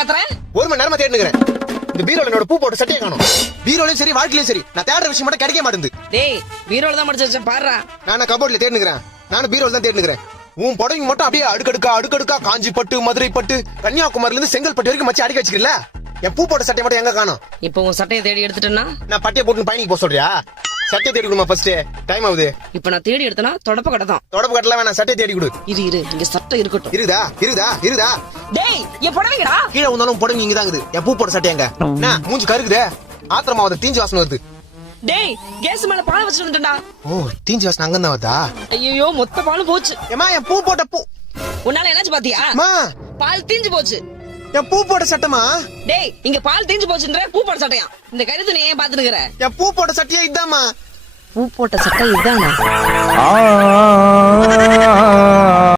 கத்துறேன்? 1 மணி நேரமா தேடினுக்கிறேன். இந்த பீரோல என்னோட பூ போட்ட சட்டையை காணோம். பீரோலயும் சரி வாழ்க்கையிலும் சரி நான் தேடுற விஷயம் மட்டும் கிடைக்க மாட்டேங்குது. டேய் பீரோல தான் மடிச்சு வச்சேன் பாருடா. நான் கபோர்ட்ல தேடினுக்கிறேன். நானும் பீரோல தான் தேடினுக்கிறேன். உன் புடவைங்க மட்டும் அப்படியே அடுக்கடுக்கா காஞ்சி பட்டு, மதுரை பட்டு, கன்னியாகுமரில இருந்து செங்கல்பட்டு வரைக்கும் மச்சி அடிக்க வச்சுக்கல. என் பூ போட்ட சட்டை மட்டும் எங்க காணோம்? இப்போ உன் சட்டையை தேடி எடுத்துட்டேன்னா நான் பட்டையை போட்டு பயணிக்கு போக சொல்றியா? சட்டை தேடி கொடுமா ஃபர்ஸ்ட். டைம் ஆகுது. இப்ப நான் தேடி எடுத்தனா தொடப்ப கடை தான். தொடப்பு கட்டலாம் வேணாம், சட்டை தேடி கொடு. இரு இங்க சட்டை இருக்கட்டும். இருக்குதா? டேய் என் புடவைங்கடா. கீழே வந்தாலும் புடவை இங்க தாங்குது. என் பூ போட்ட சட்டை எங்க? என்ன மூஞ்சி கருக்குதே? ஆத்திரமா வந்து தீஞ்சு வாசனை வருது. டேய் கேஸ் மேல பால் வச்சிட்டு வந்துட்டேன்டா. ஓ தீஞ்சு வாசனை அங்க தான் வருதா? ஐயோ மொத்த பாலும் போச்சு. ஏமா என் பூ போட்ட பூ உன்னால என்னாச்சு பாத்தியா? பால் தீஞ்சு போச்சு. என் பூ போட்ட சட்டமா? டேய் இங்க பால் தீஞ்சு போச்சுன்ற பூ போட்ட சட்டையா? இந்த கருத்து நீ ஏன் பாத்துக்கிற? என் பூ போட்ட சட்டையா இதாமா? பூ போட்ட சட்டை இதானா?